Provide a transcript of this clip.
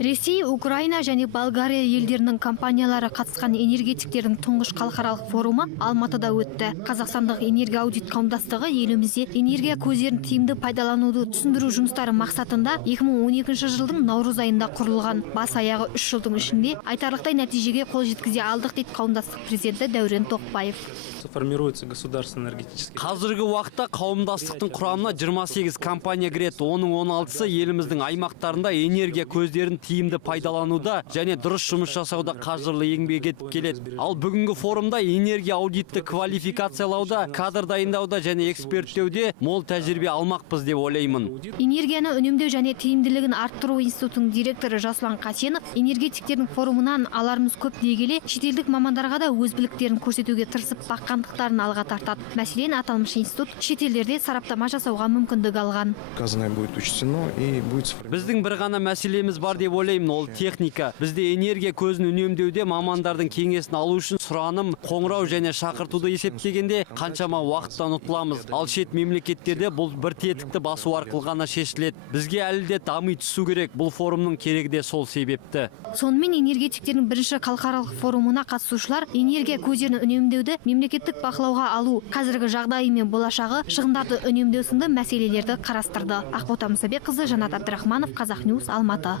Ресей, Украина және Болгария елдерінің компаниялары қатысқан энергетиктердің тұңғыш халықаралық форумы Алматыда өтті. Қазақстандық энергия аудит қауымдастығы елімізде энергия көздерін тиімді пайдалануды түсіндіру жұмыстары мақсатында 2012 жылдың наурыз айында құрылған. Бас аяғы 3 жылдың ішінде айтарлықтай нәтижеге қол жеткізе алдық дейді қауымдастық президенті Дәурен Тоқбаев. Формируется государственный энергетический. Қазіргі уақытта қауымдастықтың құрамына 28 компания кіреді. Оның 16-сы еліміздің аймақтарында энергия көздерін тиімді пайдалануда және дұрыс жұмыс жасауда қажырлы еңбек етіп келеді. Ал бүгінгі форумда энергия аудитті квалификациялауда, кадр дайындауда және эксперттеуде мол тәжірибе алмақпыз деп ойлаймын. Энергияны үнемдеу және тиімділігін арттыру институтының директоры Жасұлан Қасенов энергетиктердің форумынан аларымыз көп дей келе, шетелдік мамандарға да өз біліктерін көрсетуге тырысып баққандықтарын алға тартады. Мәселен, аталмыш институт шетелдерде сараптама жасауға мүмкіндік алған. Біздің бір ғана мәселеміз бар деп ойлаймын, ол техника. Бізде энергия көзін үнемдеуде мамандардың кеңесін алу үшін сұраным, қоңырау және шақыртуды есептегенде қаншама уақыттан ұтыламыз. Ал шет мемлекеттерде бұл бір тетікті басу арқылы ғана шешіледі. Бізге әлі де дами түсу керек. Бұл форумның керегі де сол себепті. Сонымен энергетиктердің бірінші халықаралық форумына қатысушылар энергия көздерін үнемдеуді мемлекеттік бақылауға алу, қазіргі жағдайы мен болашағы, шығындарды үнемдеу сынды мәселелерді қарастырды. Ақбота Мұсабекқызы, Жанат Абдрахманов, Қазақньюс, Алматы.